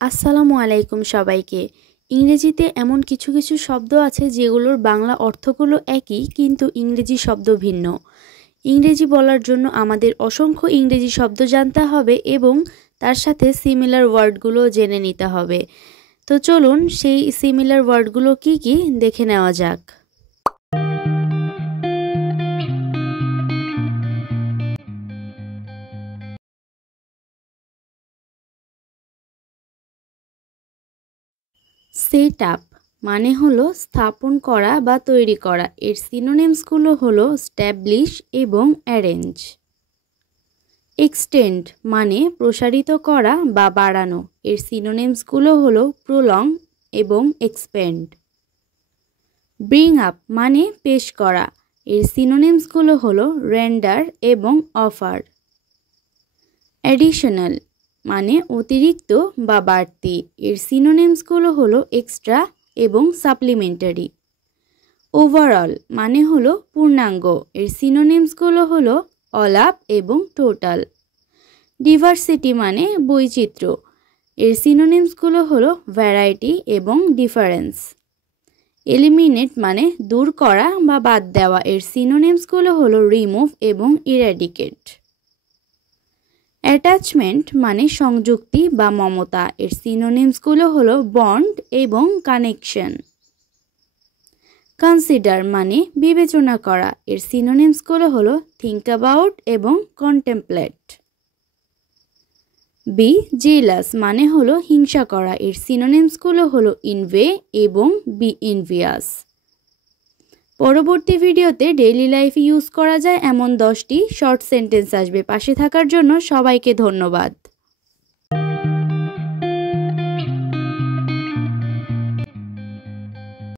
আসসালামু আলাইকুম সবাইকে। ইংরেজিতে এমন কিছু কিছু শব্দ আছে যেগুলোর বাংলা অর্থগুলো একই কিন্তু ইংরেজি শব্দ ভিন্ন। ইংরেজি বলার জন্য আমাদের অসংখ্য ইংরেজি শব্দ জানতে হবে এবং তার সাথে সিমিলার ওয়ার্ডগুলো জেনে নিতে হবে। তো চলুন সেই সিমিলার ওয়ার্ডগুলো কি কি দেখে নেওয়া যাক। সেট আপ মানে হলো স্থাপন করা বা তৈরি করা। এর সিনোনিমসগুলো হলো স্ট্যাবলিশ এবং অ্যারেঞ্জ। এক্সটেন্ড মানে প্রসারিত করা বা বাড়ানো। এর সিনোনিমসগুলো হলো প্রলং এবং এক্সপেন্ড। ব্রিং আপ মানে পেশ করা। এর সিনোনিমসগুলো হলো রেন্ডার এবং অফার। অ্যাডিশনাল মানে অতিরিক্ত বা বাড়তি। এর সিনোনিমসগুলো হলো এক্সট্রা এবং সাপ্লিমেন্টারি। ওভারঅল মানে হলো পূর্ণাঙ্গ। এর সিনোনিমসগুলো হলো অলাপ এবং টোটাল। ডিভার্সিটি মানে বৈচিত্র্য। এর সিনোনিমসগুলো হলো ভ্যারাইটি এবং ডিফারেন্স। এলিমিনেট মানে দূর করা বা বাদ দেওয়া। এর সিনোনিমসগুলো হলো রিমুভ এবং ইরাডিকেট। অ্যাটাচমেন্ট মানে সংযুক্তি বা মমতা। এর সিনোনিমসগুলো হলো বন্ড এবং কানেকশন। কনসিডার মানে বিবেচনা করা। এর সিনোনিমসগুলো হলো থিঙ্ক অ্যাবাউট এবং কন্টেমপ্লেট। বি জেলাস মানে হলো হিংসা করা। এর সিনোনিমসগুলো হলো ইনভে এবং বি ইনভিয়াস। পরবর্তী ভিডিওতে ডেইলি লাইফে ইউজ করা যায় এমন 10টি শর্ট সেন্টেন্স আসবে। পাশে থাকার জন্য সবাইকে ধন্যবাদ।